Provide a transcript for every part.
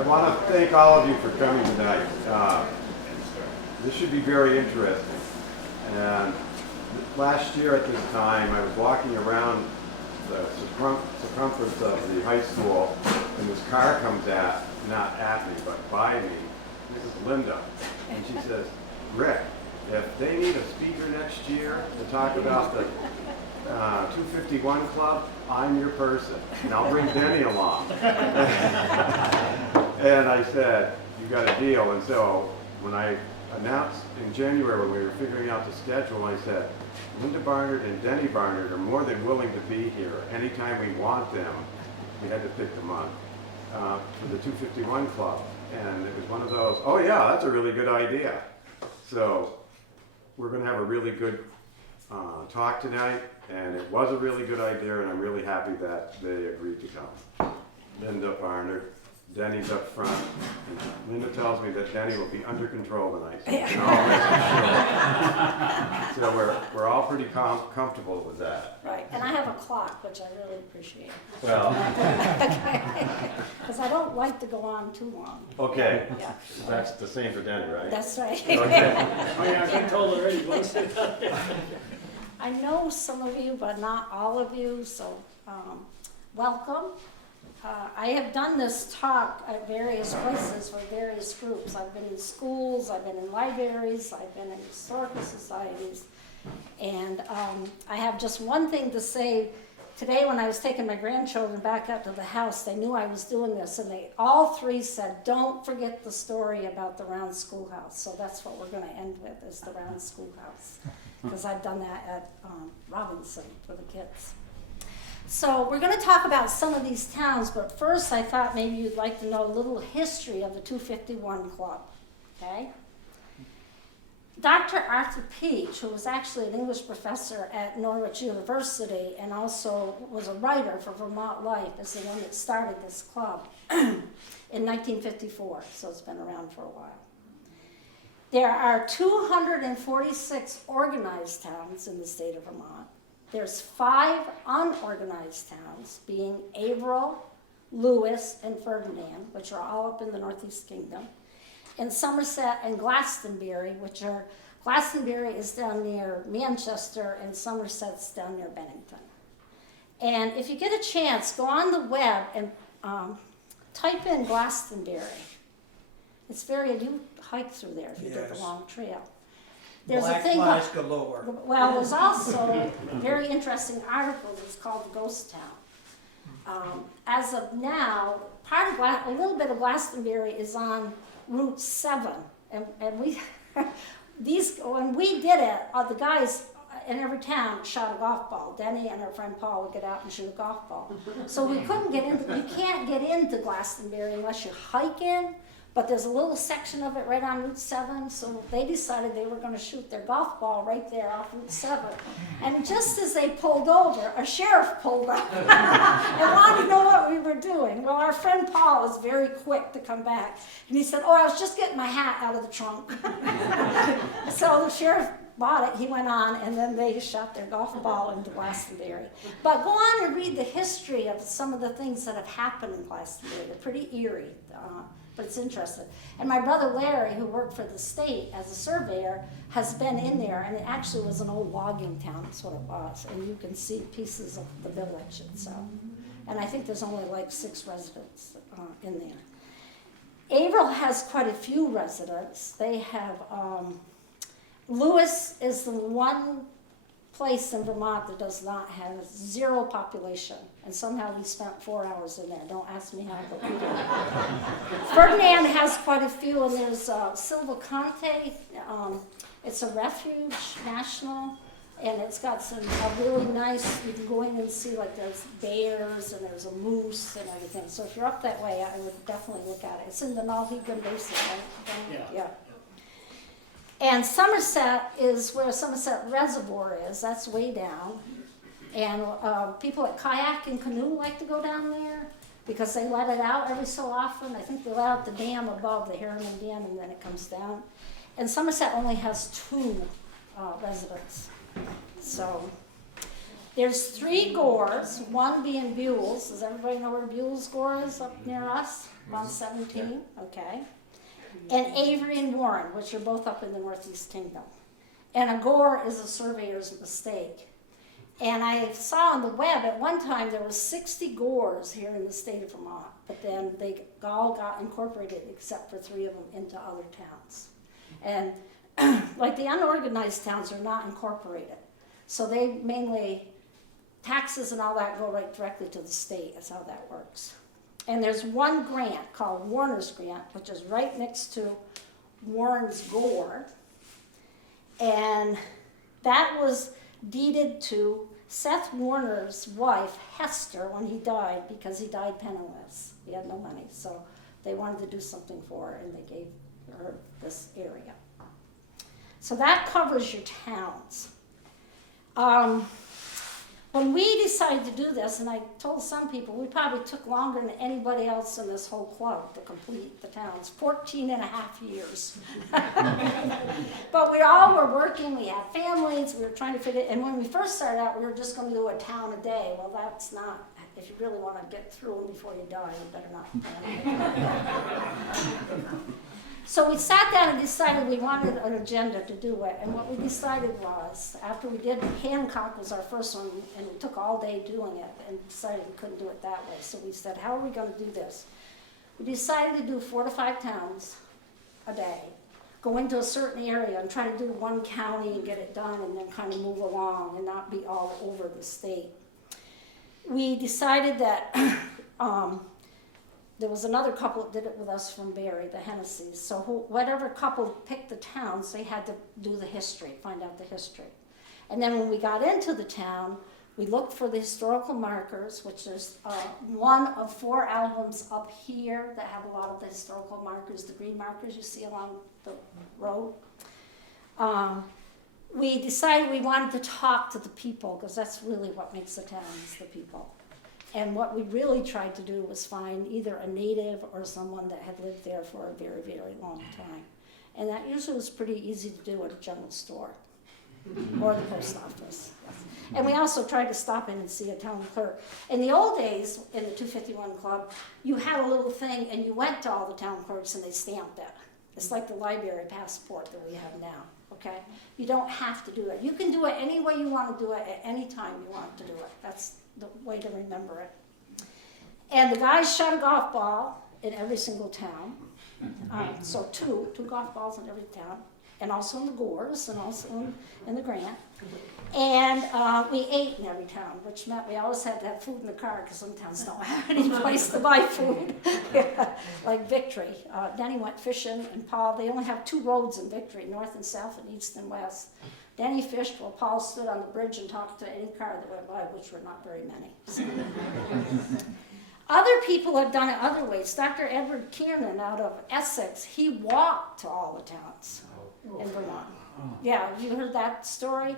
I want to thank all of you for coming tonight. This should be very interesting. And last year at this time, I was walking around the circumference of the high school, and this car comes not at me, but by me. This is Linda, and she says, "Rick, if they need a speaker next year to talk about the 251 Club, I'm your person, and I'll bring Denny along." And I said, "You got a deal." And so when I announced in January when we were figuring out the schedule, I said, Linda Barnard and Denny Barnard are more than willing to be here anytime we want them. We had to pick them up for the 251 Club. And it was one of those, oh yeah, that's a really good idea. So we're going to have a really good talk tonight, and it was a really good idea, and I'm really happy that they agreed to come. Linda Barnard, Denny's up front, and Linda tells me that Denny will be under control tonight. So, so we're all pretty comfortable with that. Right, and I have a clock, which I really appreciate. Well, because I don't like to go on too long. okay, Yeah. that's the same for Denny, right? That's right. Okay. Oh yeah, I got told already. I know some of you, but not all of you, so welcome. I have done this talk at various places for various groups. I've been in schools, I've been in libraries, I've been in historical societies, and I have just one thing to say. Today when I was taking my grandchildren back up to the house, they knew I was doing this, and they all three said, "Don't forget the story about the round schoolhouse." So that's what we're going to end with, is the round schoolhouse, because I've done that at Robinson for the kids. So we're going to talk about some of these towns, but first I thought maybe you'd like to know a little history of the 251 Club, okay? Dr. Arthur Peach, who was actually an English professor at Norwich University and also was a writer for Vermont Life, is the one that started this club in 1954, so it's been around for a while. There are 246 organized towns in the state of Vermont. There's 5 unorganized towns, being Averill, Lewis, and Ferdinand, which are all up in the Northeast Kingdom, and Somerset and Glastonbury, Glastonbury is down near Manchester, and Somerset's down near Bennington. And if you get a chance, go on the web and type in Glastonbury. It's you hike through there if you did the long trail. There's Black a thing flies galore. well, there's also very interesting articles. It's called the Ghost Town. As of now, a little bit of Glastonbury is on Route 7, and we when we did it, the guys in every town shot a golf ball. Denny and our friend Paul would get out and shoot a golf ball. So we couldn't get into. You can't get into Glastonbury unless you hike in. But there's a little section of it right on Route 7, so they decided they were going to shoot their golf ball right there off Route 7. And just as they pulled over, a sheriff pulled up and wanted to know what we were doing. Well, our friend Paul was very quick to come back, and he said, "Oh, I was just getting my hat out of the trunk." So the sheriff bought it, he went on, and then they shot their golf ball into Glastonbury. But go on and read the history of some of the things that have happened in Glastonbury. They're pretty eerie. But it's interesting. And my brother Larry, who worked for the state as a surveyor, has been in there, and it actually was an old logging town, that's what it was. And you can see pieces of the village itself. And I think there's only like 6 residents in there. Averill has quite a few residents. They have, Lewis is the one place in Vermont that does not have 0 population. And somehow we spent 4 hours in there. Don't ask me how, but we did. Ferdinand has quite a few, and there's Silva Conte. It's a refuge, national, and it's got a really nice, you can go in and see, like there's bears and there's a moose and everything. So if you're up that way, I would definitely look at it. It's in the Nalhegan Basin, right? Yeah. And Somerset is where Somerset Reservoir is. That's way down. And people that kayak and canoe like to go down there because they let it out every so often. I think they let out the dam above, the Harriman Dam, and then it comes down. And Somerset only has 2 residents. So There's 3 gores, one being Buell's. Does everybody know where Buell's Gore is up near us? On 17, okay. And Avery and Warren, which are both up in the Northeast Kingdom. And a gore is a surveyor's mistake. And I saw on the web at one time there was 60 gores here in the state of Vermont, but then they all got incorporated except for 3 of them into other towns. And like the unorganized towns are not incorporated. So they mainly, taxes and all that go right directly to the state. That's how that works. And there's one grant called Warner's Grant, which is right next to Warren's Gore. And that was deeded to Seth Warner's wife, Hester, when he died, because he died penniless. He had no money. So they wanted to do something for her, and they gave her this area. So that covers your towns. When we decided to do this, and I told some people, we probably took longer than anybody else in this whole club to complete the towns, 14 and a half years. But we all were working, we had families, we were trying to fit it, and when we first started out, we were just going to do a town a day. Well, that's not, if you really want to get through them before you die, you better not. So we sat down and decided we wanted an agenda to do it. And what we decided was, after we did, Hancock was our first one, and we took all day doing it and decided we couldn't do it that way. So we said, how are we going to do this? We decided to do 4 to 5 towns a day, go into a certain area and try to do one county and get it done and then kind of move along and not be all over the state. We decided that there was another couple that did it with us from Barry, the Hennessy's. So whatever couple picked the towns, they had to do the history, find out the history. And then when we got into the town, we looked for the historical markers, which is one of 4 albums up here that have a lot of the historical markers, the green markers you see along the road. We decided we wanted to talk to the people, because that's really what makes the town, is the people. And what we really tried to do was find either a native or someone that had lived there for a very, very long time. And that usually was pretty easy to do at a general store or the post office. Yes. And we also tried to stop in and see a town clerk. In the old days, in the 251 Club, you had a little thing and you went to all the town clerks and they stamped it. It's like the library passport that we have now, okay? You don't have to do it. You can do it any way you want to do it at any time you want to do it. That's the way to remember it. And the guys shot a golf ball in every single town. So two golf balls in every town, and also in the Gores, and also in the Grant. And we ate in every town, which meant we always had to have food in the car, because some towns don't have any place to buy food. Like Victory. Denny went fishing, and Paul, they only have 2 roads in Victory, north and south and east and west. Denny fished while Paul stood on the bridge and talked to any car that went by, which were not very many. So. Other people have done it other ways. Dr. Edward Kiernan out of Essex, he walked to all the towns in Vermont. Yeah, have you heard that story?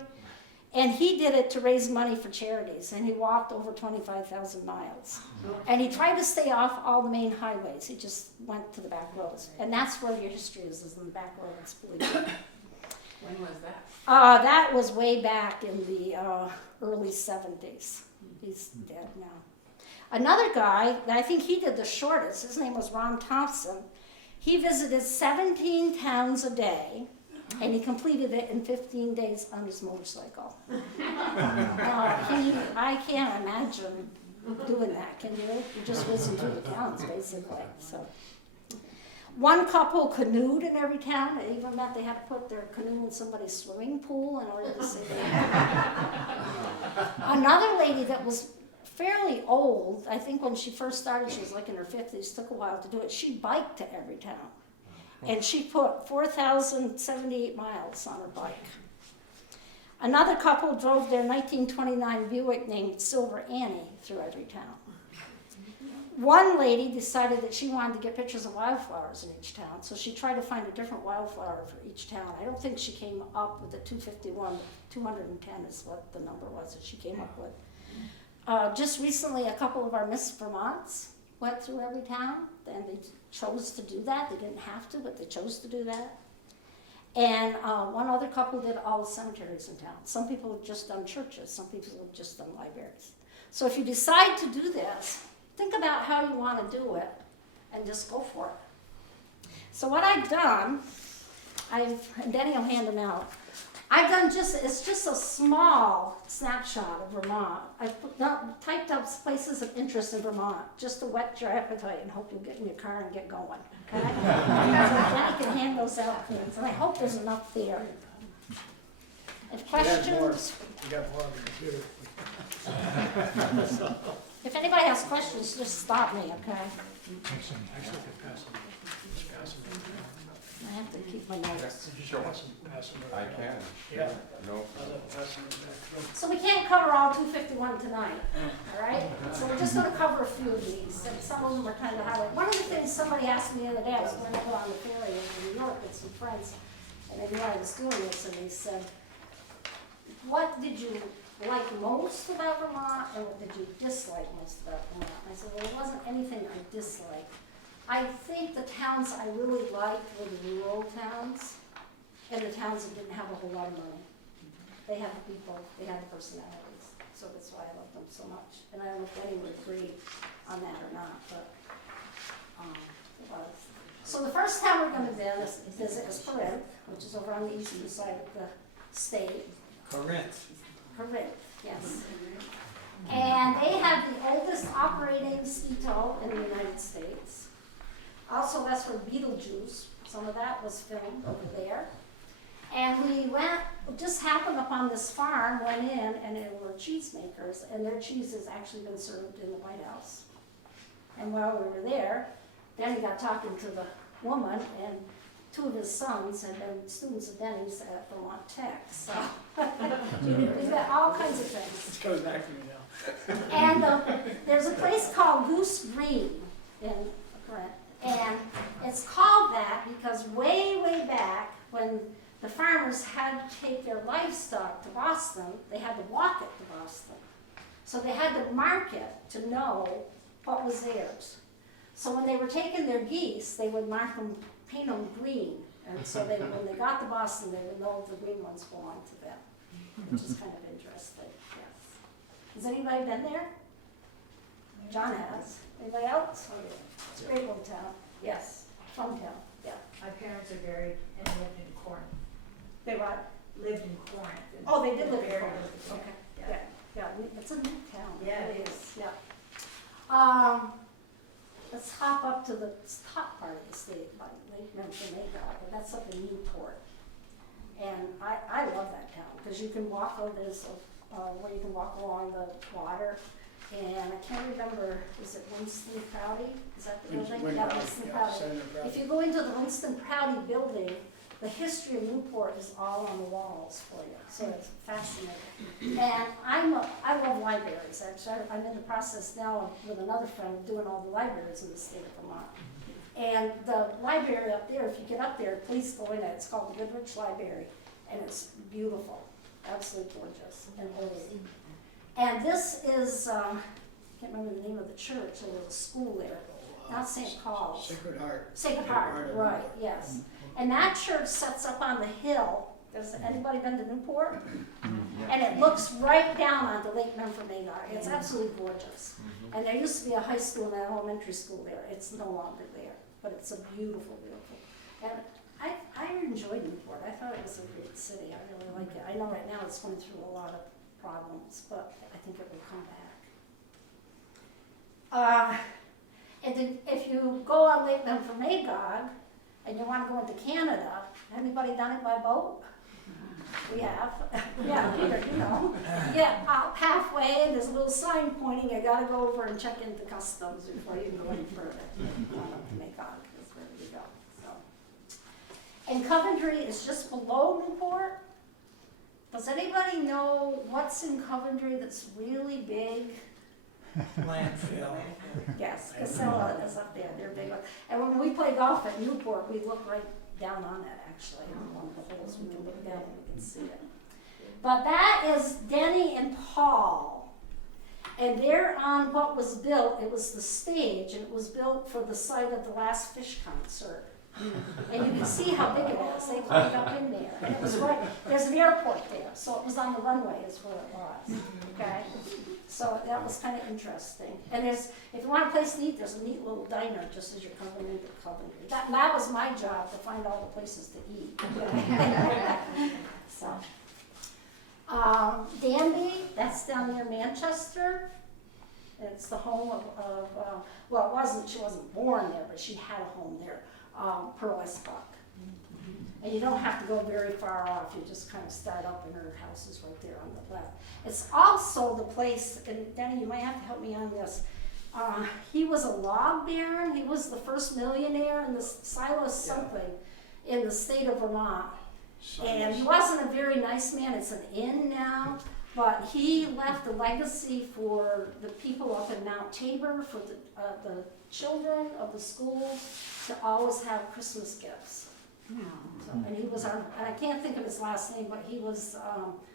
And he did it to raise money for charities, and he walked over 25,000 miles. And he tried to stay off all the main highways. He just went to the back roads. And that's where your history is in the back roads, believe it. When was that? That was way back in the early 70s. He's dead now. Another guy, I think he did the shortest, his name was Ron Thompson. He visited 17 towns a day, and he completed it in 15 days on his motorcycle. I can't imagine doing that, can you? You just whizzing through the towns, basically. So. One couple canoed in every town. It even meant they had to put their canoe in somebody's swimming pool in order to see them. Another lady that was fairly old, I think when she first started, she was like in her 50s, took a while to do it. She biked to every town. And she put 4,078 miles on her bike. Another couple drove their 1929 Buick named Silver Annie through every town. One lady decided that she wanted to get pictures of wildflowers in each town, so she tried to find a different wildflower for each town. I don't think she came up with the 251, 210 is what the number was that she came up with. Just recently, a couple of our Miss Vermonts went through every town, and they chose to do that. They didn't have to, but they chose to do that. And one other couple did all the cemeteries in town. Some people have just done churches, some people have just done libraries. So if you decide to do this, think about how you want to do it and just go for it. So what I've done, and Denny will hand them out. It's just a small snapshot of Vermont. I've typed up places of interest in Vermont, just to whet your appetite and hope you'll get in your car and get going, okay? So Denny can hand those out, please, and I hope there's enough there. If questions, We got more on the computer. if anybody has questions, just stop me, okay? Actually, could pass them. Just pass them. I have to keep my notes. Sure. Pass them I around. can. Yeah. No. Pass them back. So we can't cover all 251 tonight, all right? So we're just gonna cover a few of these, and some of them are kind of highlighted. One of the things somebody asked me the other day, I was going over on the ferry in New York with some friends, and they knew I was doing this, and they said, what did you like most about Vermont, and what did you dislike most about Vermont? And I said, well, there wasn't anything I disliked. I think the towns I really liked were the rural towns, and the towns that didn't have a whole lot of money. They had the people, they had the personalities, so that's why I loved them so much. And I don't know if anyone would agree on that or not, but it was. So the first town we're going to visit is Corinth, which is over on the eastern side of the state. Corinth. Corinth, yes. And they have the oldest operating ski tow in the United States. Also, that's where Beetlejuice, some of that was filmed over there. And we just happened upon this farm, went in, and they were cheesemakers, and their cheese has actually been served in the White House. And while we were there, Denny got talking to the woman, and two of his sons had been students of Denny's at Vermont Tech, so we've got all kinds of things. It's coming back to me now. And there's a place called Goose Green in Corinth, and it's called that because way, way back when the farmers had to take their livestock to Boston, they had to walk it to Boston. So they had to mark it to know what was theirs. So when they were taking their geese, they would mark them, paint them green. And so when they got to Boston, they would know the green ones belonged to them, which is kind of interesting, yes. Has anybody been there? John has. Anybody else? It's a great little town. Yes, fun town, yeah. My parents are buried and lived in Corinth. They what? Lived in Corinth. and Oh, they did live in buried Corinth. over Okay, there. yeah, it's a neat town. Yeah, It it is, yeah. Let's hop up to the top part of the state, by Lake Memphremagog, and that's up in Newport. And I love that town, because you can walk over, there's where you can walk along the water. And I can't remember, is it Winston Prouty? Is that the building? Yeah, Winston Prouty. If you go into the Winston Prouty building, the history of Newport is all on the walls for you, so it's fascinating. And I love libraries, actually. I'm in the process now with another friend of doing all the libraries in the state of Vermont. And the library up there, if you get up there, please go in it. It's called the Woodridge Library, and it's beautiful, absolutely gorgeous and old. And this is, I can't remember the name of the church, there was a school there, not St. Paul's. Sacred Heart. Sacred Heart, right, yes. And that church sets up on the hill. Has anybody been to Newport? And it looks right down onto Lake Memphremagog. It's absolutely gorgeous. And there used to be a high school and an elementary school there. It's no longer there, but it's a beautiful, beautiful. And I enjoyed Newport. I thought it was a great city. I really like it. I know right now it's going through a lot of problems, but I think it will come back. And then if you go on Lake Memphremagog and you want to go into Canada, anybody done it by boat? We have. Yeah, Peter, you know. Yeah, out halfway, and there's a little sign pointing, you gotta go over and check into customs before you can go any further. Memphremagog is where we go. So. And Coventry is just below Newport. Does anybody know what's in Coventry that's really big? Landfill. Yes, Casella is up there, they're big. And when we play golf at Newport, we look right down on it, actually, on one of the holes, we can look down and we can see it. But that is Denny and Paul. And they're on what was built, it was the stage, and it was built for the site of the last Fish concert And you can see how big it is. They climbed up in there. And it was right, there's an airport there, so it was on the runway is where it was, okay? So that was kind of interesting. And there's, if you want a place to eat, there's a neat little diner just as you're coming into Coventry. That was my job, to find all the places to eat. Okay? So, Danby, that's down near Manchester. It's the home of well, she wasn't born there, but she had a home there, Pearl Esbuck. And you don't have to go very far off, you just kind of start up and her house is right there on the left. It's also the place, and Denny, you might have to help me on this. He was a log baron, he was the first millionaire in the Silas something in the state of Vermont. And he wasn't a very nice man, it's an inn now, but he left a legacy for the people up in Mount Tabor, for the children of the school to always have Christmas gifts. So, and he was and I can't think of his last name, but he was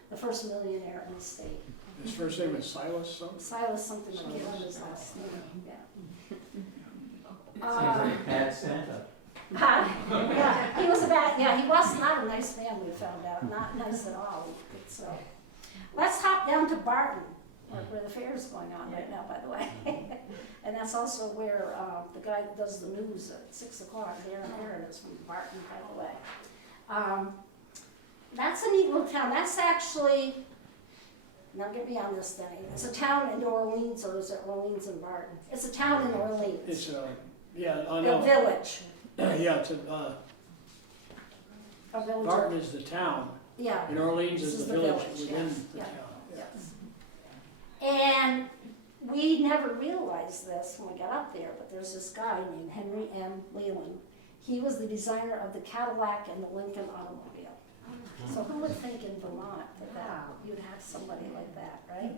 the first millionaire in the state. His first name is Silas something? Silas something, I can't remember his last name, Sounds like a bad Santa. Yeah, he was he was not a nice man, we found out, not nice at all. So, let's hop down to Barton, where the fair is going on right now, by the way. And that's also where the guy that does the news at 6 o'clock, there it is from Barton, by the way. That's a neat little town. That's actually, now get me on this, Denny. It's a town in New Orleans, or is it Orleans and Barton? It's a town in Orleans. It's yeah, I A know. village. Yeah, it's A village. Barton is the town, Yeah. and Orleans This is is the the village village, within yes, the yeah. town. Yes. And we never realized this when we got up there, but there's this guy named Henry M. Leland. He was the designer of the Cadillac and the Lincoln automobile. So who would think in Vermont that you'd have somebody like that, right?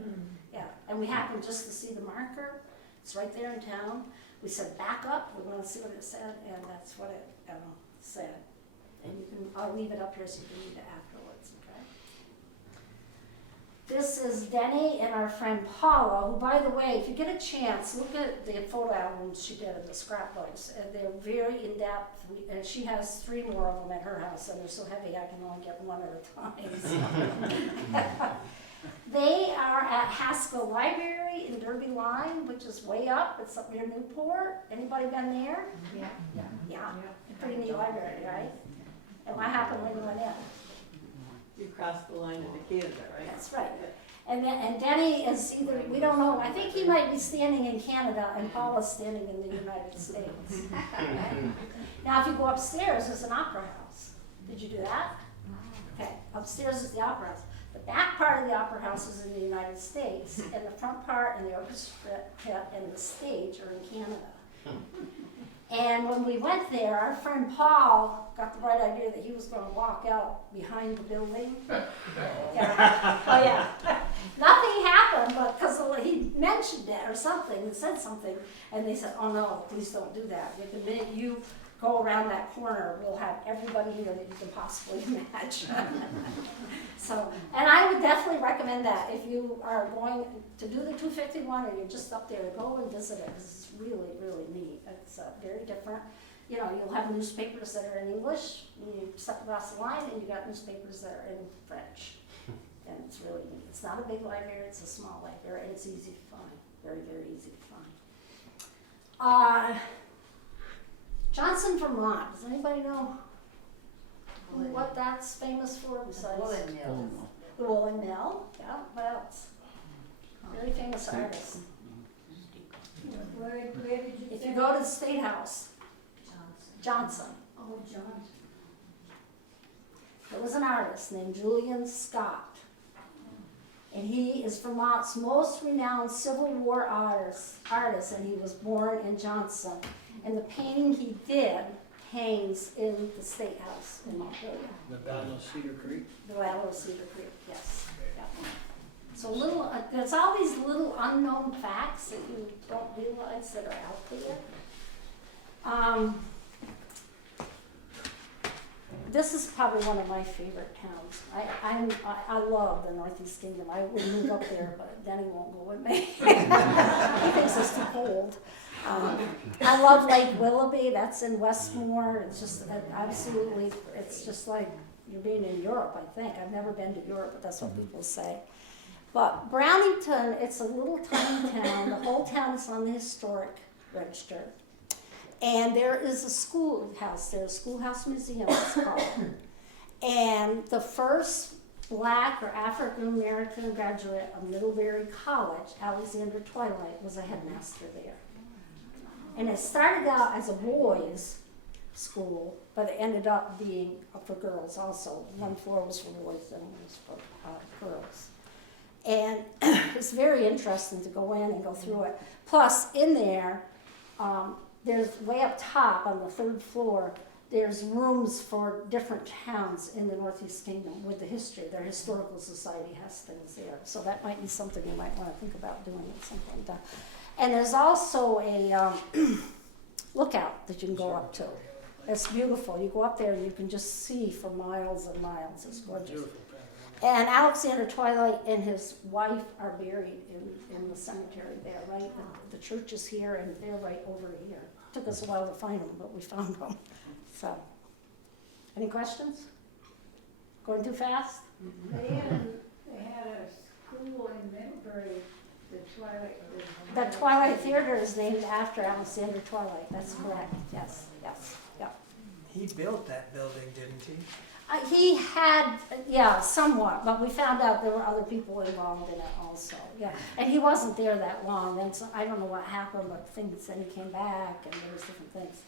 Yeah, and we happened just to see the marker. It's right there in town. We said, back up, we want to see what it said, and that's what it said. And you can, I'll leave it up here so you can read it afterwards, okay? This is Denny and our friend Paula, who, by the way, if you get a chance, look at the photo albums she did of the scrapbooks, and they're very in-depth, and she has 3 more of them at her house, and they're so heavy I can only get one at a time. So. They are at Haskell Library in Derby Line, which is way up. It's up near Newport. Anybody been there? Yeah. Yeah. Pretty neat library, right? And what happened when you went in? You crossed the line into Canada, right? That's right. And Denny is either, we don't know, I think he might be standing in Canada and Paula's standing in the United States. Okay? Now, if you go upstairs, there's an opera house. Did you do that? Okay, upstairs is the opera house. The back part of the opera house is in the United States, and the front part and the orchestra pit and the stage are in Canada. And when we went there, our friend Paul got the right idea that he was going to walk out behind the building. Yeah. Oh yeah. Nothing happened, but because he mentioned it or something, and said something, and they said, "Oh no, please don't do that. The minute you go around that corner, we'll have everybody here that you can possibly imagine." So, and I would definitely recommend that if you are going to do the 251 or you're just up there, go and visit it, because it's really, really neat. It's very different. You know, you'll have newspapers that are in English, and you step across the line, and you got newspapers that are in French. And it's really neat. It's not a big library, it's a small library, and it's easy to find. Very, very easy to find. Johnson, Vermont. Does anybody know what that's famous for besides Woolen Mill. the woolen mill? Yeah, what else? Very famous artist. Where did you If you go to the State House, Johnson. Oh, Johnson. There was an artist named Julian Scott, and he is Vermont's most renowned Civil War artist, and he was born in Johnson. And the painting he did hangs in the State House in Montpelier. The Battle of Cedar Creek. The Battle of Cedar Creek, yes. Yeah. So there's all these little unknown facts that you don't realize that are out there. This is probably one of my favorite towns. I love the Northeast Kingdom. I would move up there, but Denny won't go with me. He thinks it's too cold. I love Lake Willoughby, that's in Westmore, it's just absolutely, it's just like you're being in Europe, I think. I've never been to Europe, but that's what people say. But Brownington, it's a little tiny town, the whole town is on the historic register. And there is a schoolhouse there, a schoolhouse museum it's called. And the first Black or African American graduate of Middlebury College, Alexander Twilight, was a headmaster there. And it started out as a boys' school, but it ended up being for girls also. One floor was for boys and one was for girls. And it's very interesting to go in and go through it. Plus, in there, there's way up top on the third floor, there's rooms for different towns in the Northeast Kingdom with the history. Their historical society has things there. So that might be something you might want to think about doing at some point. And there's also a lookout that you can go up to. It's beautiful. You go up there and you can just see for miles and miles. It's gorgeous. And Alexander Twilight and his wife are buried in the cemetery there, right? The church is here and they're right over here. Took us a while to find them, but we found them. So, any questions? Going too fast? They had a school in Middlebury, the Twilight. The Twilight Theater is named after Alexander Twilight. That's correct. Yes, yes, yeah. He built that building, didn't he? He had, yeah, somewhat, but we found out there were other people involved in it also, yeah. And he wasn't there that long, and so I don't know what happened, but things, then he came back, and there was different things.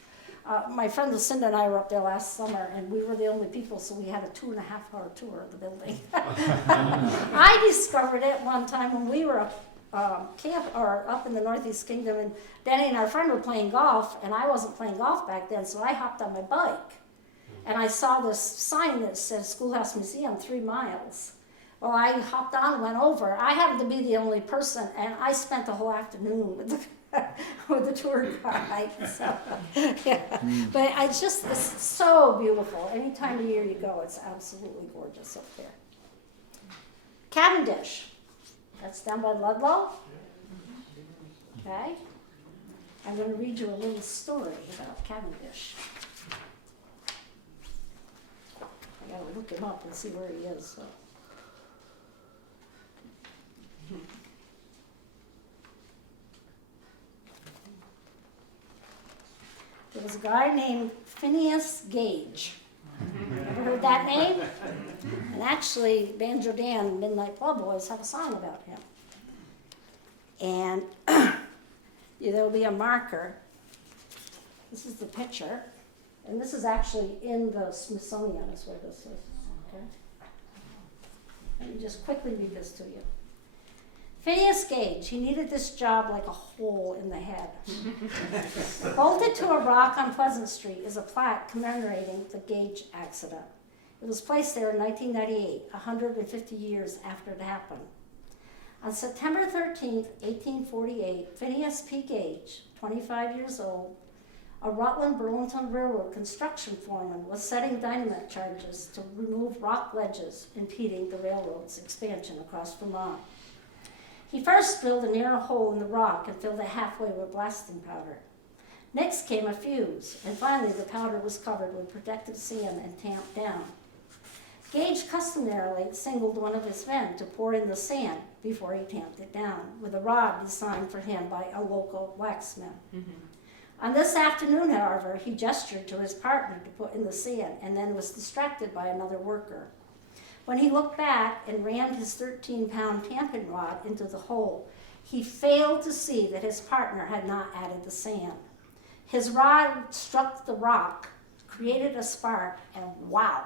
My friend Lucinda and I were up there last summer, and we were the only people, so we had a 2.5-hour tour of the building. I discovered it one time when we were up in the Northeast Kingdom, and Denny and our friend were playing golf, and I wasn't playing golf back then, so I hopped on my bike. And I saw this sign that said Schoolhouse Museum, 3 miles. Well, I hopped on and went over. I happened to be the only person, and I spent the whole afternoon with the tour guide. So, yeah. But it's so beautiful. Any time of year you go, it's absolutely gorgeous up there. Cavendish. That's down by Ludlow. Okay. I'm going to read you a little story about Cavendish. I gotta look him up and see where he is. So. There was a guy named Phineas Gage. Ever heard that name? And actually, Banjo Dan and Midnight Club Boys have a song about him. And there will be a marker. This is the picture. And this is actually in the Smithsonian, is where this is. Okay. Let me just quickly read this to you. Phineas Gage, he needed this job like a hole in the head. Bolted to a rock on Pleasant Street is a plaque commemorating the Gage accident. It was placed there in 1998, 150 years after it happened. On September 13th, 1848, Phineas P. Gage, 25 years old, a Rutland Burlington Railroad construction foreman, was setting dynamite charges to remove rock ledges impeding the railroad's expansion across Vermont. He first drilled a narrow hole in the rock and filled it halfway with blasting powder. Next came a fuse, and finally the powder was covered with protective sand and tamped down. Gage customarily singled one of his men to pour in the sand before he tamped it down, with a rod designed for him by a local blacksmith. Mm-hmm. On this afternoon, however, he gestured to his partner to put in the sand and then was distracted by another worker. When he looked back and rammed his 13-pound tamping rod into the hole, he failed to see that his partner had not added the sand. His rod struck the rock, created a spark, and wow!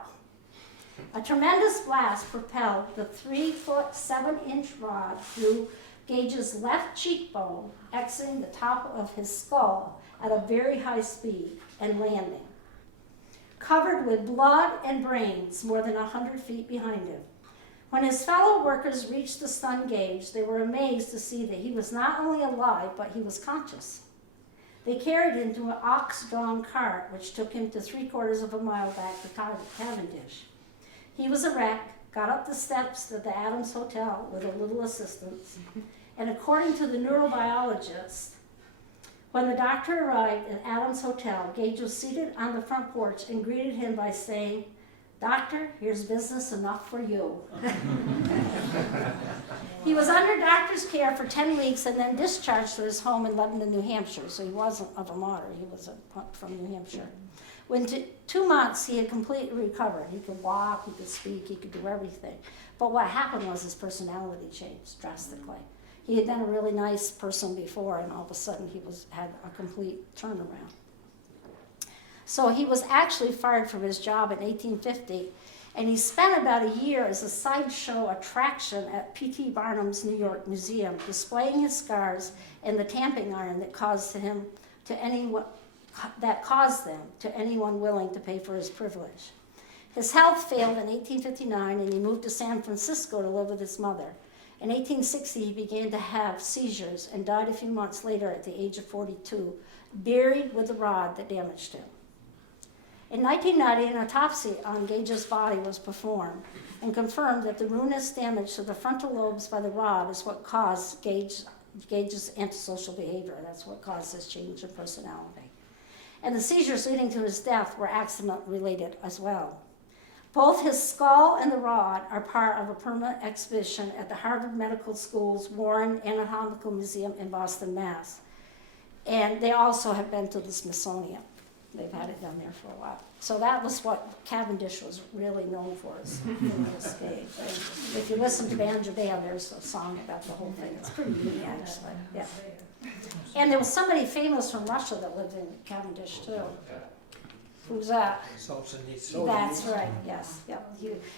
A tremendous blast propelled the 3-foot, 7-inch rod through Gage's left cheekbone, exiting the top of his skull at a very high speed and landing. Covered with blood and brains more than 100 feet behind him. When his fellow workers reached the stunned Gage, they were amazed to see that he was not only alive, but he was conscious. They carried him to an ox-drawn cart, which took him to 3/4 of a mile back to Cavendish. He was a wreck, got up the steps to the Adams Hotel with a little assistance, and according to the neurobiologist, When the doctor arrived at Adams Hotel, Gage was seated on the front porch and greeted him by saying, "Doctor, here's business enough for you." He was under doctor's care for 10 weeks and then discharged to his home in Lebanon, New Hampshire. So he wasn't a Vermonter, he was from New Hampshire. Within 2 months, he had completely recovered. He could walk, he could speak, he could do everything. But what happened was his personality changed drastically. He had been a really nice person before, and all of a sudden he had a complete turnaround. So he was actually fired from his job in 1850, and he spent about a year as a sideshow attraction at P.T. Barnum's New York Museum, displaying his scars and the tamping iron that caused them to anyone willing to pay for his privilege. His health failed in 1859, and he moved to San Francisco to live with his mother. In 1860, he began to have seizures and died a few months later at the age of 42, buried with the rod that damaged him. In 1990, an autopsy on Gage's body was performed and confirmed that the ruinous damage to the frontal lobes by the rod is what caused Gage's antisocial behavior. That's what caused his change in personality. And the seizures leading to his death were accident-related as well. Both his skull and the rod are part of a permanent exhibition at the Harvard Medical School's Warren Anatomical Museum in Boston, Mass. And they also have been to the Smithsonian. They've had it down there for a while. So that was what Cavendish was really known for, is this game. If you listen to Banjo Band, there's a song about the whole thing. It's pretty neat, actually. Yeah. And there was somebody famous from Russia that lived in Cavendish, too. Who's that? That's right, yes. Yep.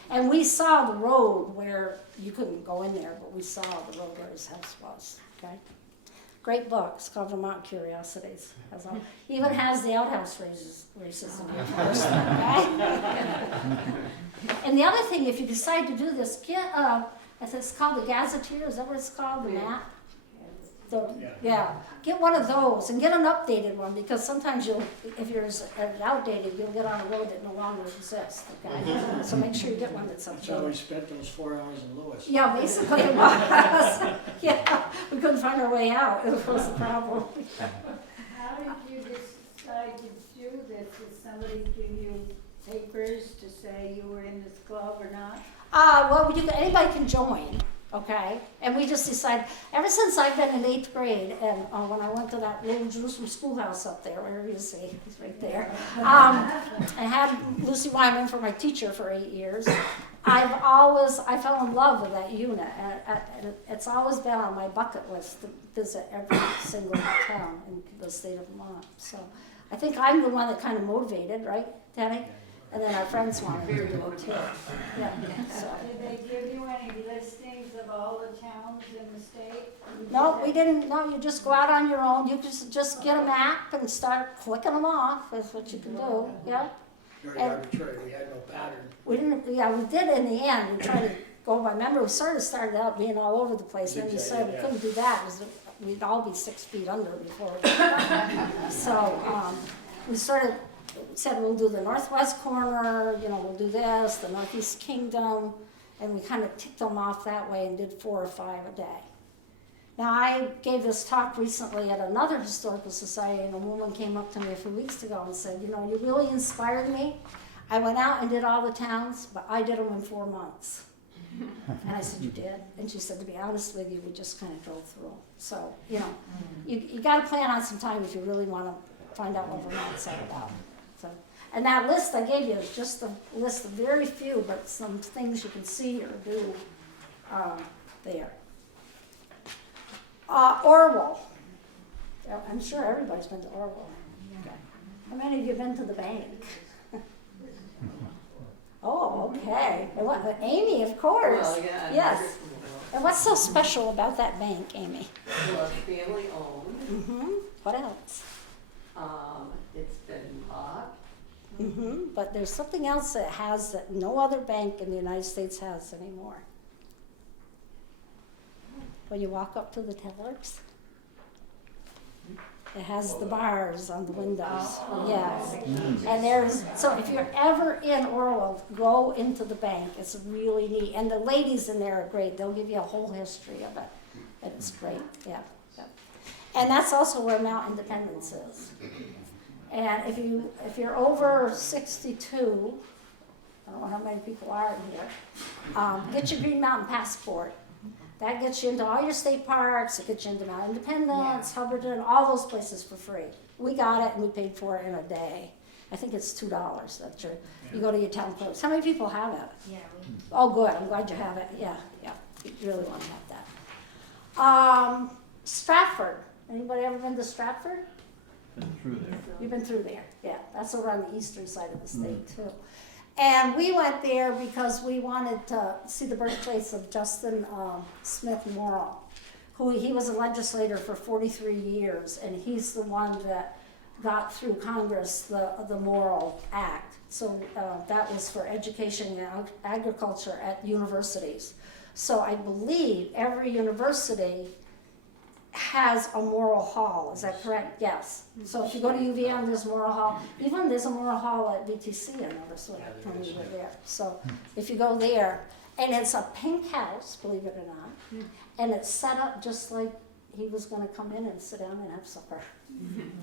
And we saw the road where, you couldn't go in there, but we saw the road where his house was, okay? Great book. It's called Vermont Curiosities. Even has the outhouse races in here first, okay? And the other thing, if you decide to do this, get it's called the Gazetteer, is that what it's called, the map? Yeah, get one of those and get an updated one, because sometimes if you're outdated, you'll get on a road that no longer exists, okay? So make sure you get one that's updated. That's how we spent those 4 hours in Lewis. Yeah, basically it was. Yeah, we couldn't find our way out. It was the problem. How did you decide to do this? Did somebody give you papers to say you were in this club or not? Well, anybody can join. Okay, and we just decided, ever since I've been in 8th grade, and when I went to that little Jerusalem schoolhouse up there, where is he? He's right there. I had Lucy Wyman for my teacher for 8 years. I fell in love with that unit, and it's always been on my bucket list to visit every single town in the state of Vermont. So I think I'm the one that kind of motivated, right, Danny? And then our friends wanted to do it too. Yeah. So. Did they give you any listings of all the towns in the state? No, we didn't. No, you just go out on your own. You just get a map and start clicking them off. That's what you can do. Yeah. Very arbitrary. We had no pattern. We didn't. Yeah, we did in the end. We tried to go by memory. We sort of started out being all over the place. Then we decided we couldn't do that because we'd all be 6 feet under before. So we started. Said we'll do the northwest corner, we'll do this, the northeast kingdom, and we kind of ticked them off that way and did 4 or 5 a day. Now I gave this talk recently at another historical society, and a woman came up to me a few weeks ago and said, you really inspired me. I went out and did all the towns, but I did them in 4 months. And I said, you did? And she said, to be honest with you, we just kind of drove through. So, you got to plan on some time if you really want to find out what Vermont's all about. So, and that list I gave you is just a list of very few, but some things you can see or do there. Orwell. I'm sure everybody's been to Orwell. Okay. How many of you have been to the bank? Oh, okay. And what, Amy, of course. Well, yeah. Yes. And what's so special about that bank, Amy? Well, it's family owned. Mm-hmm. What else? It's been bought. Mm-hmm. But there's something else that has that no other bank in the United States has anymore. When you walk up to the tellers, it has the bars on the windows. Yes. And so if you're ever in Orwell, go into the bank. It's really neat. And the ladies in there are great. They'll give you a whole history of it. And it's great. Yeah. And that's also where Mount Independence is. And if you're over 62, I don't know how many people are in here, get your Green Mountain passport. That gets you into all your state parks, it gets you into Mount Independence, Hubbardton, all those places for free. We got it and we paid for it in a day. I think it's $2, that's your, you go to your town clerks. How many people have it? Yeah, Oh, good, I'm glad you have it, yeah, you really want to have that. Stratford, anybody ever been to Stratford? Been through there. You've been through there, yeah, that's over on the eastern side of the state too. And we went there because we wanted to see the birthplace of Justin Smith Morrill, who he was a legislator for 43 years, and he's the one that got through Congress the Morrill Act. So that was for education and agriculture at universities. So I believe every university has a Morrill Hall, is that correct? Yes. So if you go to UVM, there's Morrill Hall. Even there's a Morrill Hall at VTC, I noticed when we were there. So if you go there, and it's a pink house, believe it or not, and it's set up just like he was gonna come in and sit down and have supper.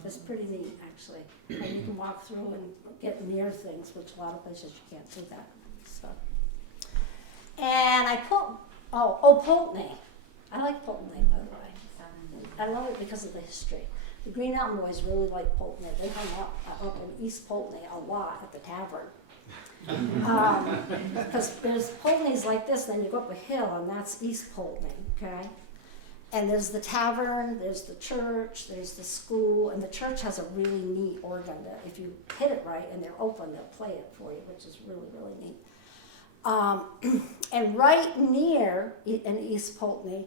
It's pretty neat, actually. And you can walk through and get near things, which a lot of places you can't do that, so. And I put, Pulteney. I like Pulteney, by the way. I love it because of the history. The Green Mountain Boys really like Pulteney. They hung up in East Pulteney a lot at the tavern. Because there's Pulteney's like this, then you go up a hill, and that's East Pulteney, okay? And there's the tavern, there's the church, there's the school, and the church has a really neat organ that if you hit it right and they're open, they'll play it for you, which is really, really neat. And right near in East Pulteney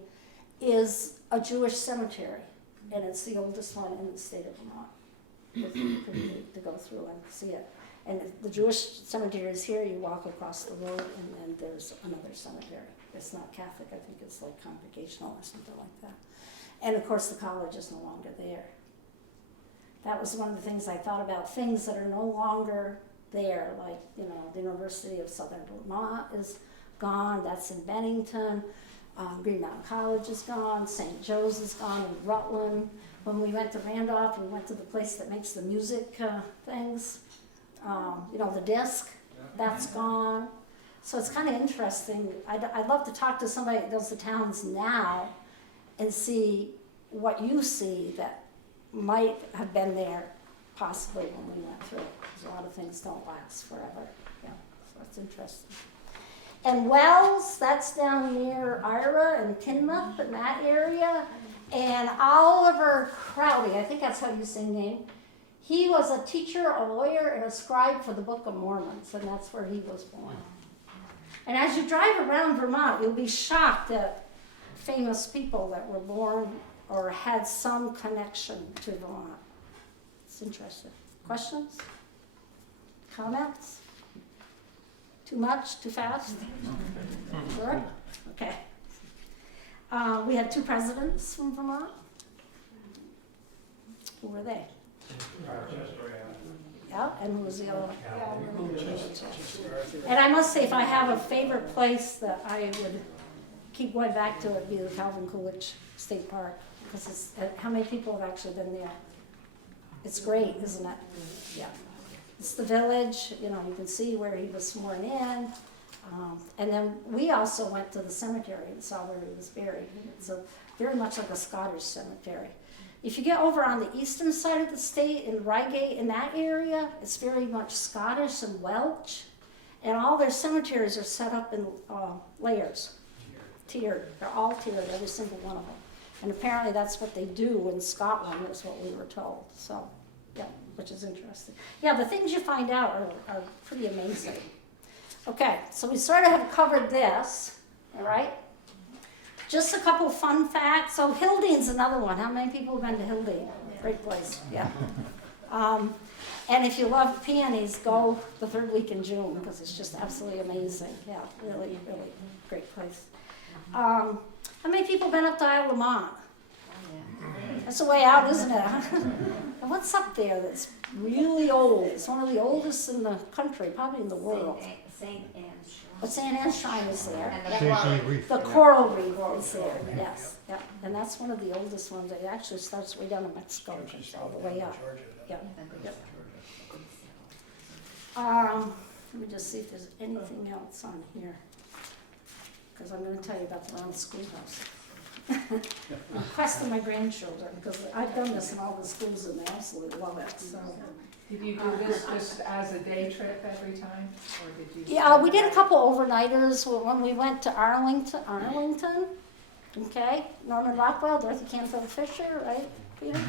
is a Jewish cemetery, and it's the oldest one in the state of Vermont. It's pretty neat to go through and see it. And the Jewish cemetery is here, you walk across the road, and then there's another cemetery. It's not Catholic, I think it's like Congregational or something like that. And of course, the college is no longer there. That was one of the things I thought about, things that are no longer there, like, you know, the University of Southern Vermont is gone, that's in Bennington. Green Mountain College is gone, St. Joe's is gone in Rutland. When we went to Randolph, we went to the place that makes the music things. You know, the disc, that's gone. So it's kind of interesting. I'd love to talk to somebody that does the towns now and see what you see that might have been there possibly when we went through. Because a lot of things don't last forever. Yeah, so it's interesting. And Wells, that's down near Ira and Tinmouth in that area. And Oliver Crowley, I think that's how you say name. He was a teacher, a lawyer, and a scribe for the Book of Mormon, and that's where he was born. And as you drive around Vermont, you'll be shocked at famous people that were born or had some connection to Vermont. It's interesting. Questions? Comments? Too much? Too fast? Sure? Okay. We had 2 presidents from Vermont. Who were they? Yeah, and who was the other one? And I must say, if I have a favorite place that I would keep going back to, it'd be the Calvin Coolidge State Park, because it's, how many people have actually been there? It's great, isn't it? Yeah. It's the village, you know, you can see where he was sworn in. And then we also went to the cemetery and saw where he was buried. It's very much like a Scottish cemetery. If you get over on the eastern side of the state, in Reigate, in that area, it's very much Scottish and Welsh. And all their cemeteries are set up in layers, tiered. They're all tiered, every single one of them. And apparently that's what they do in Scotland, is what we were told. So, yeah, which is interesting. Yeah, the things you find out are pretty amazing. Okay, so we sort of have covered this, all right? Just a couple fun facts. So Hildean's another one. How many people have been to Hildean? Great place, yeah. And if you love peonies, go the 3rd week in June, because it's just absolutely amazing. Yeah, really, really great place. How many people been up to Isle of Mont? That's the way out, isn't it? And what's up there that's really old? It's one of the oldest in the country, probably in the world. St. Anne's Shrine. But St. Anne's Shrine is there. And the Yeah. Coral. Reef. The coral reef is there, yes, yeah, and that's one of the oldest ones. It actually starts way down in Mexico, and goes all the way up. Yeah. And Yep. the- Let me just see if there's anything else on here, because I'm gonna tell you about the round schoolhouse. Request of my grandchildren, because I've done this in all the schools and they absolutely love it, so. Did you do this just as a day trip every time, or did you? Yeah, we did a couple overnighters when we went to Arlington, okay? Norman Rockwell, Dorothy Canfield Fisher, right, Peter?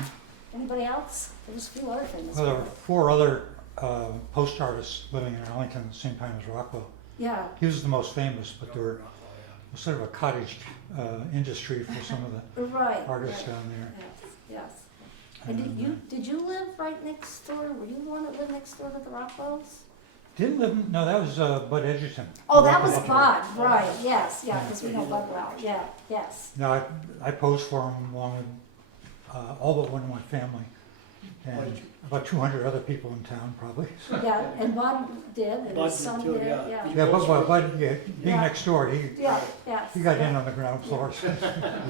Anybody else? There was a few other things. Well, there were 4 other post artists living in Arlington at the same time as Rockwell. Yeah, He was the most famous, but there were sort of a cottage industry for some of the right. artists right. down there. Yes, yes. And did you live right next door? Were you the one that lived next door to the Rockwells? Didn't live, no, that was Bud Edgerton. Oh, that was Bud, right, yes, yeah, because we know Bud well, yeah, yes. No, I posed for him along with all but one of my family. And about 200 other people in town, probably. Yeah, and Bud did, and Bud his did son too, did, yeah. yeah. Yeah, Bud, yeah, being Yeah. next door, he Yes. got in on the ground floor.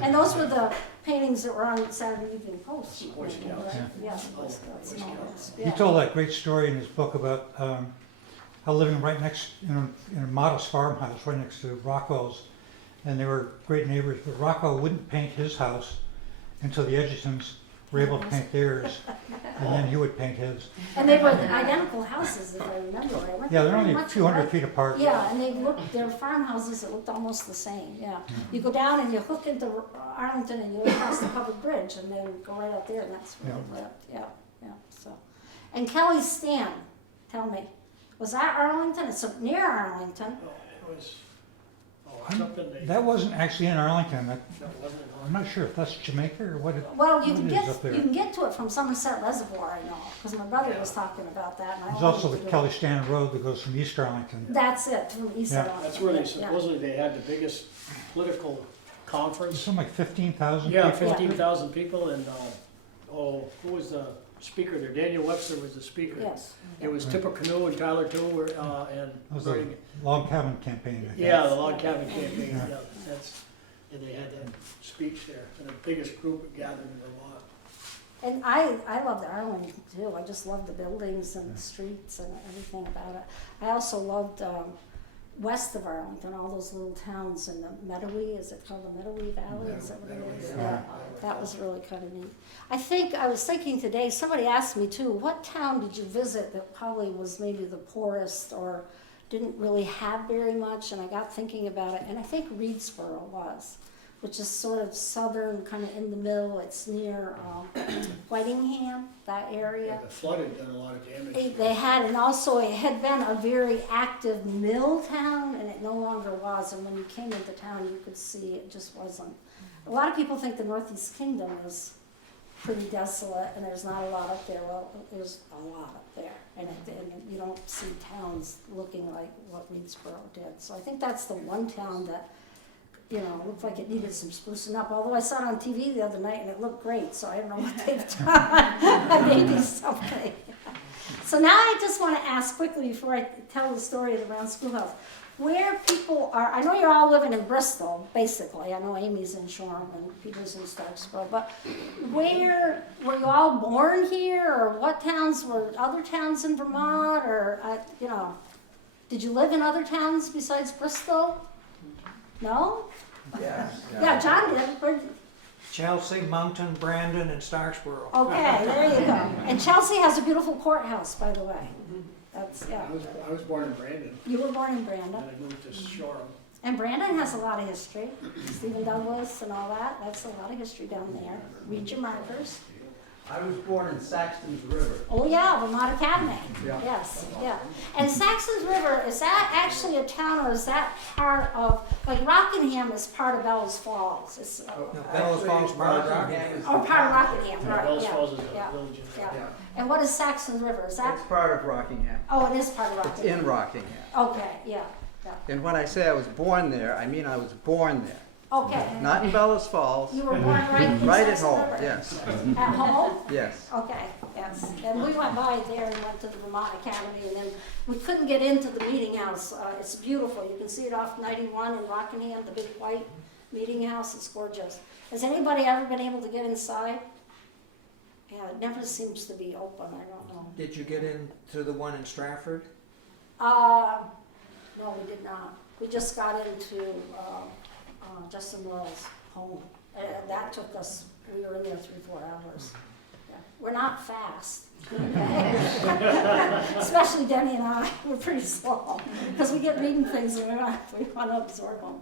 And those were the paintings that were on Saturday Evening Post. Boy Scouts. right? Yeah. Yeah, Boy Scouts and all that. He Yeah. told that great story in his book about how living right next, in a modest farmhouse right next to Rockwell's, and they were great neighbors, but Rockwell wouldn't paint his house until the Edgertons were able to paint theirs, and then he would paint his. And they were identical houses, if I remember right. Weren't Yeah, they they're only a much few hundred alike? feet apart. Yeah, and they're farmhouses that looked almost the same, yeah. You go down and you hook into Arlington and you look across the covered bridge and they go right out there and that's where they lived, yeah, so. And Kelly Stan, tell me, was that Arlington? It's up near Arlington. It was, it's up in the, That wasn't actually in Arlington. that wasn't I'm not sure if that's Jamaica or what. Well, you what can it is up there. get to it from Somerset Reservoir, I know, because my brother was talking about that and I There's wanted also to the do Kelly it. Stanton Road that goes from East Arlington. That's it, from East Yeah. Arlington. that's where they yeah. supposedly they had the biggest political conference. Something like 15,000 Yeah, people. 15,000 people, and, who was the speaker there? Daniel Webster was the speaker. Yes. It was Right. Tipper Canoe and Tyler too, and That was the Bernie- log cabin campaign, I think. yeah, the log cabin campaign, Yeah. yeah, that's, and they had that speech there, and the biggest group gathered in Vermont. And I loved Arlington too. I just loved the buildings and the streets and everything about it. I also loved west of Arlington, all those little towns in the Meadowy, is it called the Meadowy Valley? Is that what it is? Yeah, that was really kind of neat. I was thinking today, somebody asked me too, what town did you visit that probably was maybe the poorest or didn't really have very much? And I got thinking about it, and I think Reedsboro was, which is sort of southern, kind of in the middle. It's near Whitingham, that area. The flood had done a lot of damage. They had, and also it had been a very active mill town, and it no longer was. And when you came into town, you could see it just wasn't. A lot of people think the Northeast Kingdom is pretty desolate, and there's not a lot up there. Well, there's a lot up there, and you don't see towns looking like what Reedsboro did. So I think that's the one town that, looked like it needed some sprucing up. Although I saw it on TV the other night and it looked great, so I don't know what they've done. Maybe something. So now I just want to ask quickly before I tell the story of the round schoolhouse, where people are. I know you're all living in Bristol, basically. I know Amy's in Shoreham and Peter's in Starksboro, but where were you all born here, or what towns were other towns in Vermont, or did you live in other towns besides Bristol? No? Yes. Yeah, John did. Chelsea, Mountain, Brandon, and Starksboro. Okay, there you go. And Chelsea has a beautiful courthouse, by the way. That's, yeah. I was born in Brandon, You were born in and Brandon. I moved to Shoreham. And Brandon has a lot of history. Stephen Douglas and all that. That's a lot of history down there. Read your markers. I was born in Saxton's River. Oh, yeah, Vermont Academy. Yeah. Yes, yeah. And Saxon's River, is that actually a town, or is that part of, like Rockingham is part of Bellows Falls? It's, No, Bellows Falls, part of Rockingham. or part of Rockingham, Yeah, right, Bells yeah. Falls is yeah, a village in yeah. Yeah. And what is Saxon's River? Is that, It's part of Rockingham. oh, it is part of It's Rockingham. in Rockingham. Okay, yeah, yeah. And when I say I was born there, I mean I was born there. Okay. Not in Bellows Falls. You were born right in Right at Saxon home, River? yes. At home? Yes. Okay, yeah. yes. And we went by there and went to the Vermont Academy, and then we couldn't get into the meeting house. It's beautiful. You can see it off 91 in Rockingham, the big white meeting house. It's gorgeous. Has anybody ever been able to get inside? Yeah, it never seems to be open. I don't know. Did you get into the one in Stratford? No, we did not. We just got into Justin Laurel's home. And that took us, we were in there 3-4 hours. Yeah. We're not fast. Especially Denny and I, we're pretty slow. Because we get reading things and we want to absorb them.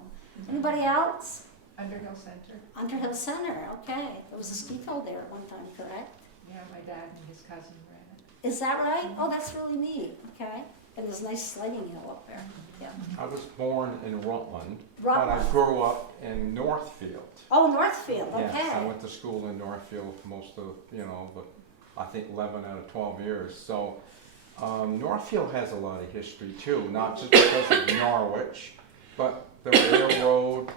Anybody else? Underhill Center. Underhill Center, okay. There was a ski hill there at one time, correct? Yeah, my dad and his cousin ran it. Is that right? Oh, that's really neat, okay. And there's a nice sledding hill up there, yeah. I was born in Rutland, but Rutland. I grew up in Northfield. Oh, Northfield, okay. Yes, I went to school in Northfield most of, I think 11 out of 12 years. So Northfield has a lot of history too, not just because of Norwich, but the railroad,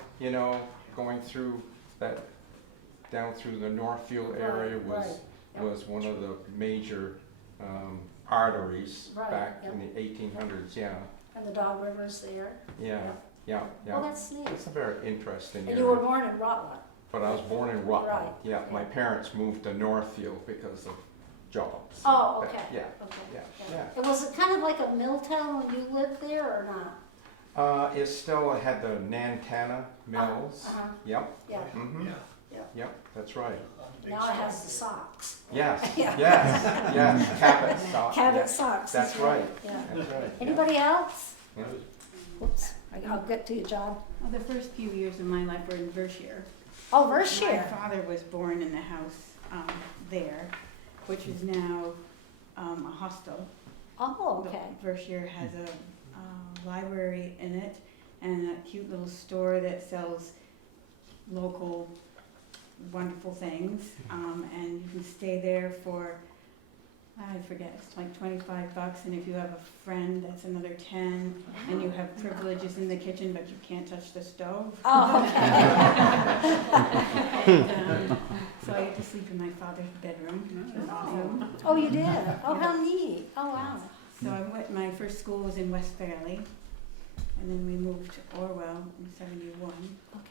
going through that, down through the Northfield area was one of the major arteries back in the 1800s, yeah. And the Dog River's there. Yeah. Well, that's neat. It's a very interesting And area. you were born in Rutland. But I was born in Rutland. Right. Yeah, my parents moved to Northfield because of jobs. Oh, But, okay. Yeah, Okay. yeah. And was it kind of like a mill town when you lived there or not? It still had the Nantana Mills. Uh-huh. Yep. Yeah. Mm-hmm. Yep, that's right. Now it has the socks. Yes, Yeah. yes. Cabot stock. Cabot yeah. socks. That's right. Yeah. That's right. Anybody else? Yeah. Whoops. I'll get to you, John. Well, the first few years of my life were in Berkshire. Oh, My Berkshire. father was born in the house there, which is now a hostel. Oh, okay. Berkshire has a library in it and a cute little store that sells local wonderful things. And you can stay there for, I forget, it's like $25, and if you have a friend, that's another 10, and you have privileges in the kitchen, but you can't touch the stove. Oh, okay. And, so I get to sleep in my father's bedroom, which is awesome. Oh, you did? Oh, how neat. Oh, wow. So my first school was in West Fairleigh, and then we moved to Orwell in '71. Okay.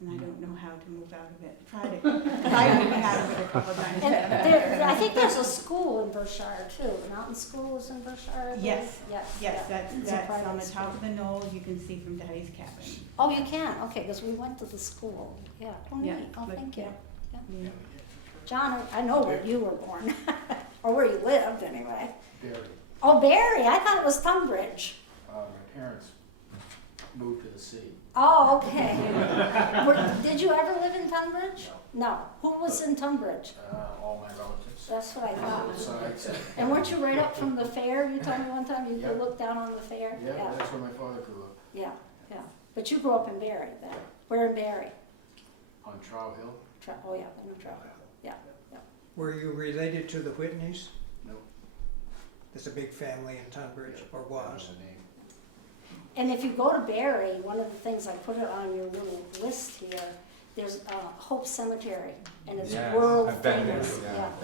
And I don't know how to move out of it. Tried to get out of it a couple of times. And I think there's a school in Berkshire too. The mountain school is in Berkshire. Yes. Yes. Yes, yeah. that's It's a private on the school. top of the knoll. You can see from Daddy's cabin. Oh, you can. Okay, because we went to the school. Yeah. Oh, Yeah, neat. Oh, but- thank you. yeah. Yeah. John, I know where you were born, or where you lived anyway. Barry. Oh, Barry. I thought it was Tunbridge. My parents moved to the city. Oh, okay. Did you ever live in Tunbridge? No. Who was in Tunbridge? All my relatives. That's what I thought. Besides, And weren't you right up from the fair? You told me one time you Yeah. could look down on the fair? yeah, that's where my father grew up, Yeah, yeah. But you grew up in Barry then. Where in Barry? on Trow Hill. Oh, yeah, I know Trout. Yeah, yeah. Were you related to the Whitneys? Nope. There's a big family in Tunbridge, or That was. was the name. And if you go to Barry, one of the things I put it on your little list here, there's Hope Cemetery, and it's Yes, world I've been there, famous. yeah, I've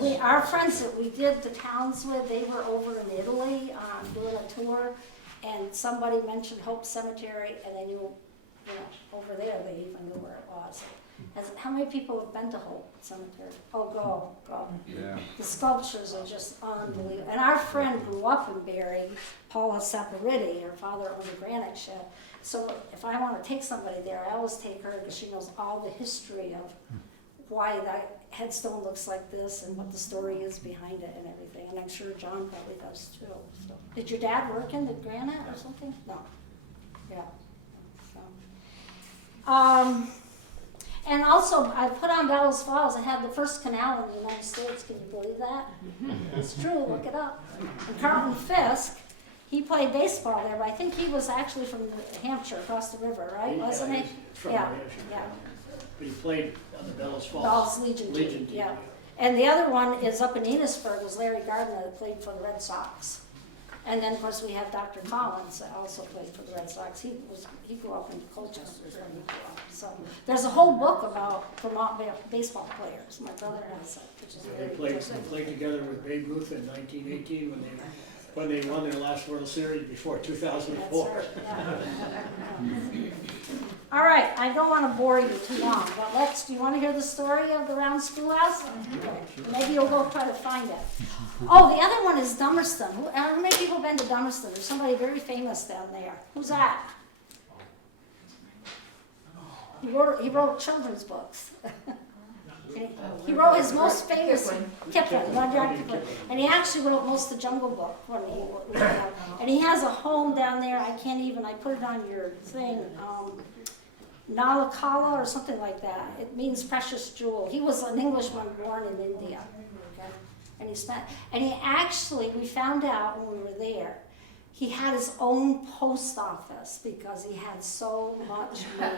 been there. Our friends that we did the towns with, they were over in Italy doing a tour, and somebody mentioned Hope Cemetery, and they knew, over there, they even knew where it was. How many people have been to Hope Cemetery? Oh, go. Yeah. The sculptures are just unbelievable. And our friend grew up in Barry, Paula Saporiti, her father owned a granite shed. So if I want to take somebody there, I always take her because she knows all the history of why that headstone looks like this and what the story is behind it and everything. And I'm sure John probably does too. So, did your dad work in the granite or something? No. Yeah. So. And also, I put on Bellows Falls. It had the first canal in the United States. Can you believe that? It's true. Look it up. And Carlton Fisk, he played baseball there, but I think he was actually from New Hampshire, across the river, right? Wasn't he? From Yeah, New Hampshire. yeah. But he played on the Bellows Falls. Falls Legion team, yeah. And the other one is up in Enosburg, was Larry Gardner that played for the Red Sox. And then, of course, we have Dr. Collins that also played for the Red Sox. He grew up in Colchester is where he grew up. So there's a whole book about Vermont baseball players. My brother has it. which is They very played together with Babe Ruth in 1918 when they won their last World Series before 2004. That's right, yeah. All right, I don't want to bore you too long, but do you want to hear the story of the round schoolhouse? Maybe you'll go try to find it. Oh, the other one is Dummerston. How many people have been to Dummerston? There's somebody very famous down there. Who's that? He wrote children's books. He wrote his most famous Kipling, Rudyard Kipling, and he actually wrote most of the Jungle Book when he was out. And he has a home down there. I put it on your thing. Nalakala or something like that. It means precious jewel. He was an Englishman born in India, okay? And he actually, we found out when we were there, he had his own post office because he had so much mail.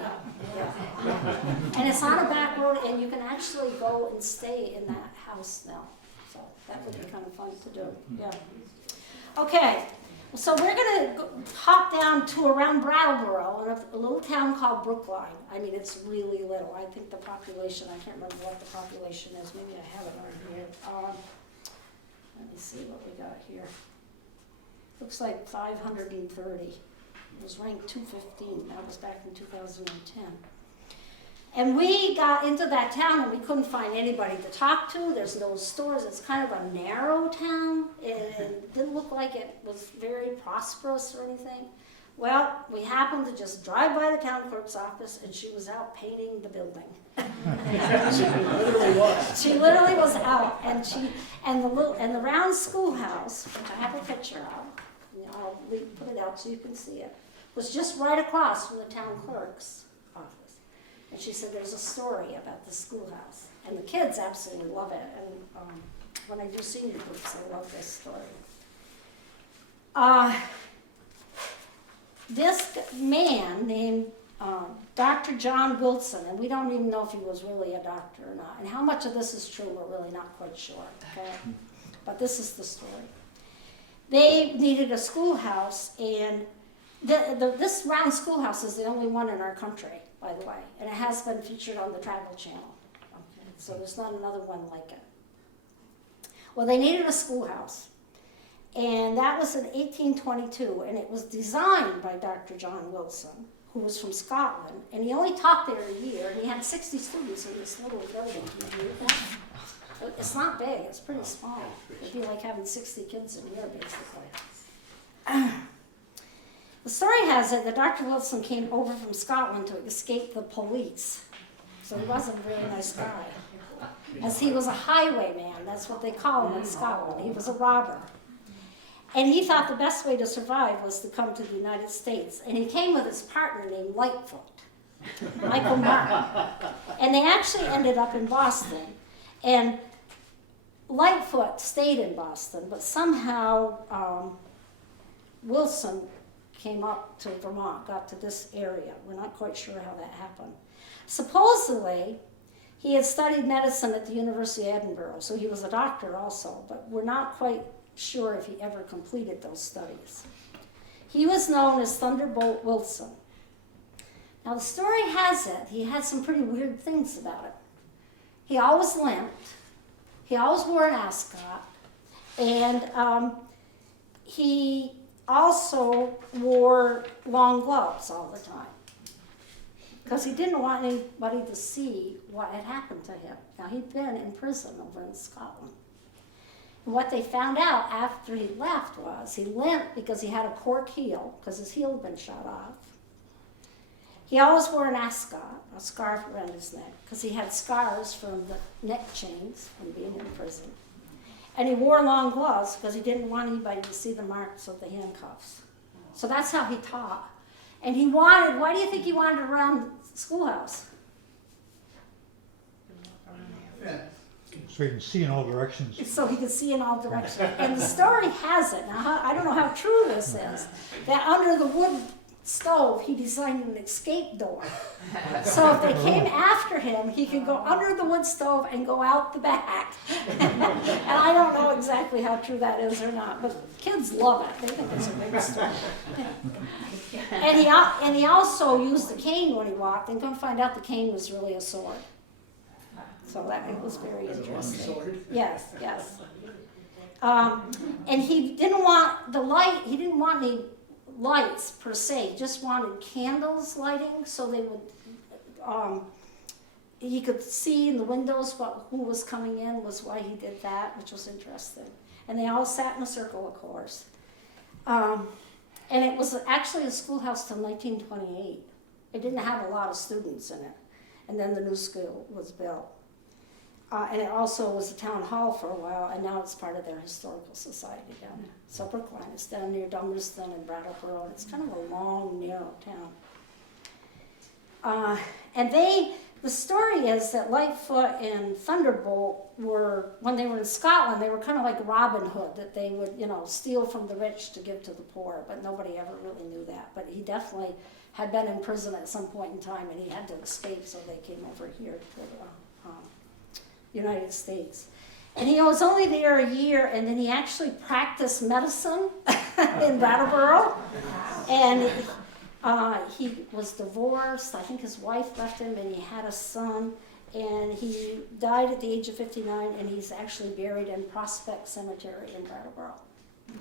Yeah. And it's on a back road, and you can actually go and stay in that house now. So that would be kind of fun to do. Yeah. Okay. So we're going to hop down to around Brattleboro in a little town called Brookline. I mean, it's really little. I think the population, I can't remember what the population is. Maybe I have it on here. Let me see what we got here. Looks like 530. It was ranked 215. That was back in 2010. And we got into that town and we couldn't find anybody to talk to. There's no stores. It's kind of a narrow town. It didn't look like it was very prosperous or anything. Well, we happened to just drive by the town clerk's office and she was out painting the building. She literally was. She literally was out, and the round schoolhouse, which I have a picture of, I'll put it out so you can see it, was just right across from the town clerk's office. And she said there's a story about the schoolhouse, and the kids absolutely love it. And when I do senior groups, I love this story. This man named Dr. John Wilson, and we don't even know if he was really a doctor or not. And how much of this is true, we're really not quite sure. Okay? But this is the story. They needed a schoolhouse, and this round schoolhouse is the only one in our country, by the way, and it has been featured on the Travel Channel. Okay? So there's not another one like it. Well, they needed a schoolhouse, and that was in 1822, and it was designed by Dr. John Wilson, who was from Scotland, and he only taught there a year, and he had 60 students in this little building. Can you believe that? It's not big, it's pretty small. It'd be like having 60 kids in here, basically. The story has it that Dr. Wilson came over from Scotland to escape the police. So he wasn't a very nice guy. As he was a highwayman, that's what they call him in Scotland. He was a robber. And he thought the best way to survive was to come to the United States. And he came with his partner named Lightfoot, Michael Martin. And they actually ended up in Boston. And Lightfoot stayed in Boston, but somehow Wilson came up to Vermont, got to this area. We're not quite sure how that happened. Supposedly, he had studied medicine at the University of Edinburgh, so he was a doctor also, but we're not quite sure if he ever completed those studies. He was known as Thunderbolt Wilson. Now the story has it, he had some pretty weird things about it. He always limped, he always wore an ascot, and he also wore long gloves all the time because he didn't want anybody to see what had happened to him. Now he'd been in prison over in Scotland. And what they found out after he left was he limped because he had a cork heel, because his heel had been shot off. He always wore an ascot, a scarf around his neck, because he had scars from the neck chains from being in prison. And he wore long gloves because he didn't want anybody to see the marks of the handcuffs. So that's how he taught. And he wanted, why do you think he wandered around the schoolhouse? So you can see in all directions. So he could see in all directions. And the story has it, now I don't know how true this is, that under the wood stove he designed an escape door. So if they came after him, he could go under the wood stove and go out the back. And I don't know exactly how true that is or not, but kids love it. They think it's a great story. And he also used the cane when he walked, and come find out the cane was really a sword. So that, it was very As a long interesting. sword. Yes, yes. And he didn't want the light, he didn't want any lights per se, he just wanted candles lighting so they would, he could see in the windows who was coming in, was why he did that, which was interesting. And they all sat in a circle, of course. And it was actually a schoolhouse till 1928. It didn't have a lot of students in it. And then the new school was built. And it also was a town hall for a while, and now it's part of their historical society down there. So Brookline is down near Dummerston and Brattleboro, and it's kind of a long, narrow town. And the story is that Lightfoot and Thunderbolt were, when they were in Scotland, they were kind of like Robin Hood, that they would, steal from the rich to give to the poor, but nobody ever really knew that. But he definitely had been in prison at some point in time, and he had to escape, so they came over here to the United States. And he was only there a year, and then he actually practiced medicine in Brattleboro. And he was divorced. I think his wife left him, and he had a son. And he died at the age of 59, and he's actually buried in Prospect Cemetery in Brattleboro.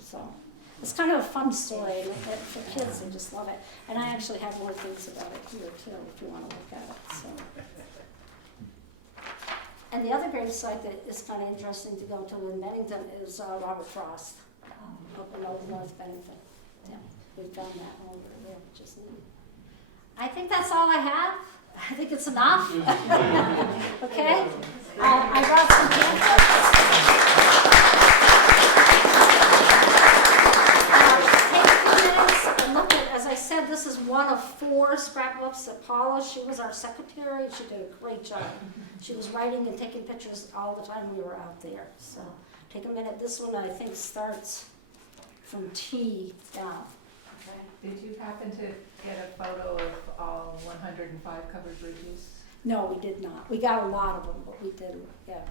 So it's kind of a fun story, and for kids, they just love it. And I actually have more things about it here, too, if you want to look at it. So. And the other grave site that is kind of interesting to go to in Bennington is Robert Frost, up in Old North Bennington. Yeah, we've done that over there, which is neat. I think that's all I have. I think it's enough. Okay? I brought some pamphlets. Take a few minutes and look at, as I said, this is one of 4 scrapbooks that Paula, she was our secretary, she did a great job. She was writing and taking pictures all the time we were out there. So take a minute. This one I think starts from T down. Okay. Did you happen to get a photo of all 105 covered bridges? No, we did not. We got a lot of them, but we didn't. Yeah.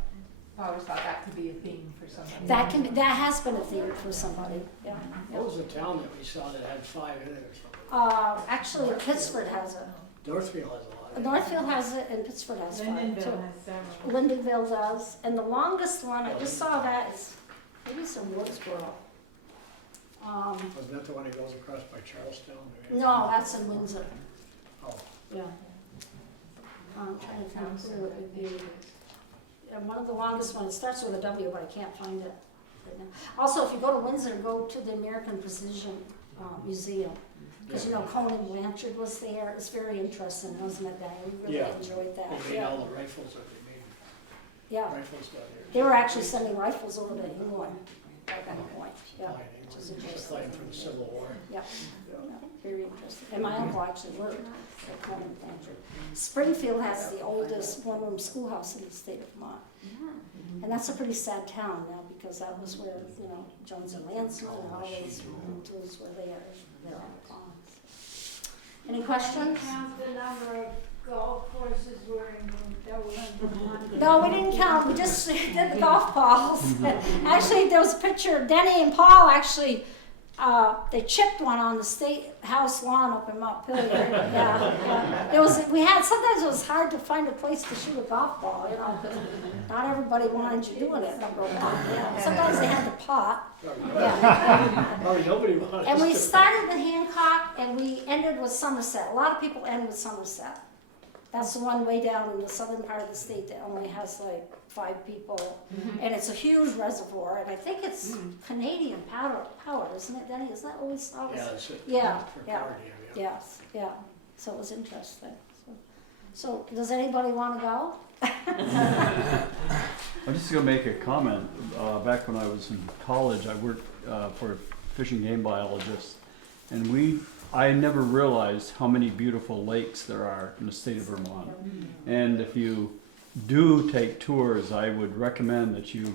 I always thought that could be a theme for somebody. That has been a theme for somebody. Yeah. What was the town that we saw that had 5 in it or something? Actually, Pittsford has it. Northfield has a lot. Northfield has it, and Pittsford has 5 too. Lindenville has several. Lindenville does, and the longest one I just saw that is maybe it's in Woodsboro. Wasn't that the one that goes across by Charlestown? No, that's in Windsor. Oh. Yeah. I'm trying to find where it would be. And one of the longest ones, it starts with a W, but I can't find it right now. Also, if you go to Windsor, go to the American Precision Museum. Because, Conan Blanchard was there. It's very interesting, wasn't it, Diane? We really enjoyed that. They made all the rifles that they made. Yeah. Rifles down there. They were actually sending rifles over to England at that point. Yeah. Which is interesting. For the Civil War. Yeah. Very interesting. And my uncle actually worked at Conan Blanchard. Springfield has the oldest one-room schoolhouse in the state of Vermont. And that's a pretty sad town now, because that was where, Jones and Lansman and all those tools were there on the pond. Any questions? Count the number of golf courses were in Vermont. No, we didn't count. We just did the golf balls. Actually, there was a picture. Denny and Paul actually, they chipped one on the State House lawn up in Montpelier. Yeah. Sometimes it was hard to find a place to shoot a golf ball, because not everybody wanted you doing it, number one. Yeah. Sometimes they had the pot. Yeah. Probably nobody wanted And we to. started with Hancock and we ended with Somerset. A lot of people end with Somerset. That's the one way down in the southern part of the state that only has like 5 people. And it's a huge reservoir, and I think it's Canadian power, isn't it, Denny? Is that what we saw? Yeah, that's it. Yeah, For yeah. power dam, yeah. Yes, yeah. So it was interesting. So does anybody want to go? I'm just going to make a comment. Back when I was in college, I worked for a fish and game biologist, and I never realized how many beautiful lakes there are in the state of Vermont. And if you do take tours, I would recommend that you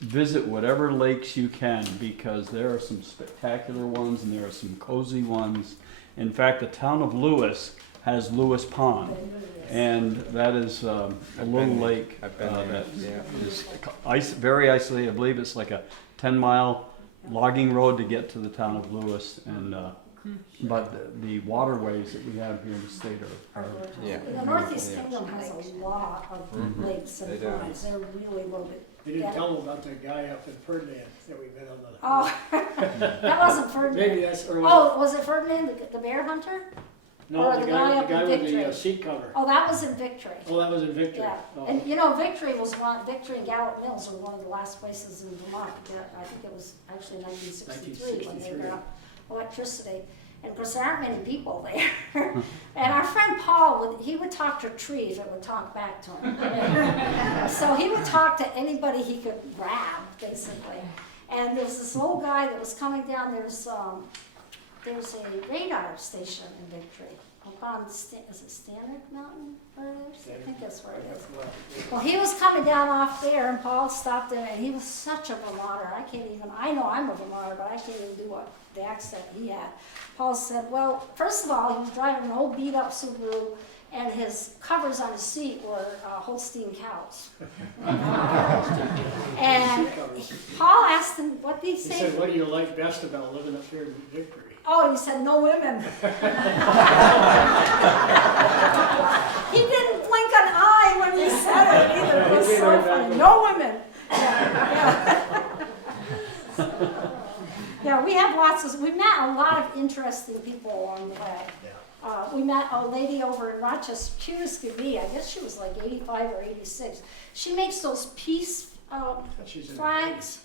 visit whatever lakes you can, because there are some spectacular ones and there are some cozy ones. In fact, the town of Lewis has Lewis Pond, and that is a little lake that is very isolated. I believe it's like a 10-mile logging road to get to the town of Lewis, and But the waterways that we have here in the state are Yeah. The Northeast Kingdom has a lot of lakes They and do. ponds, they're really loaded. You didn't tell them about the guy up in Ferdinand that we met on the. Oh, that wasn't Ferdinand. Maybe that's, or was Oh, was it Ferdinand, the bear hunter? it? No, or the the guy guy, up the guy in with the Victory. seat cover. Oh, that was in Victory. Oh, that was in Victory. Yeah, Oh. and Victory and Gallup Mills were one of the last places in Vermont to get, I think it was actually 1963 when they got electricity. And of course, there aren't many people there. And our friend Paul, he would talk to a tree if it would talk back to him. So he would talk to anybody he could grab, basically. And there was this little guy that was coming down, there's a radar station in Victory. Up on, is it Standard Mountain where it is? I think that's where it is. Well, he was coming down off there and Paul stopped him and he was such a Vermonter. I know I'm a Vermonter, but I can't even do the accent he had. Paul said, well, first of all, he was driving an old beat up Subaru and his covers on his seat were Holstein cows. And Paul asked him, what did he He say? said, what do you like best about living up here in Victory? Oh, he said, no women. He didn't blink an eye when he said it either. It was so funny. No women. Yeah, we have we met a lot of interesting people along the way. We met a lady over in Rochester, cutest could be, I guess she was like 85 or 86. She makes those peace flags.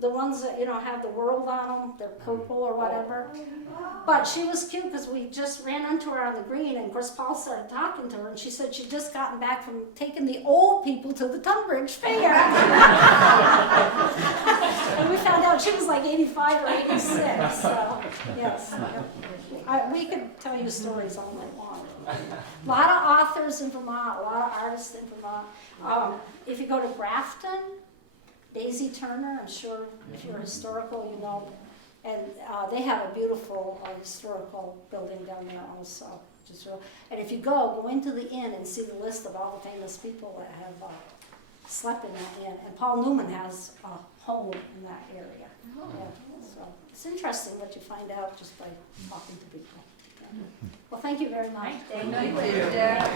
The ones that, have the world on them, they're purple or whatever. But she was cute because we just ran into her on the green and of course Paul started talking to her and she said she'd just gotten back from taking the old people to the Tunbridge Fair. And we found out she was like 85 or 86, so yes. We could tell you stories all night long. A lot of authors in Vermont, a lot of artists in Vermont. If you go to Grafton, Daisy Turner, I'm sure if you're historical, you know, and they have a beautiful historical building down there also. And if you go into the inn and see the list of all the famous people that have slept in that inn. And Paul Newman has a home in that area. Oh. Yeah, so it's interesting what you find out just by talking to people. Yeah. Well, thank you very much. Thank you.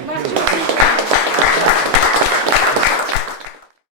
Glad you-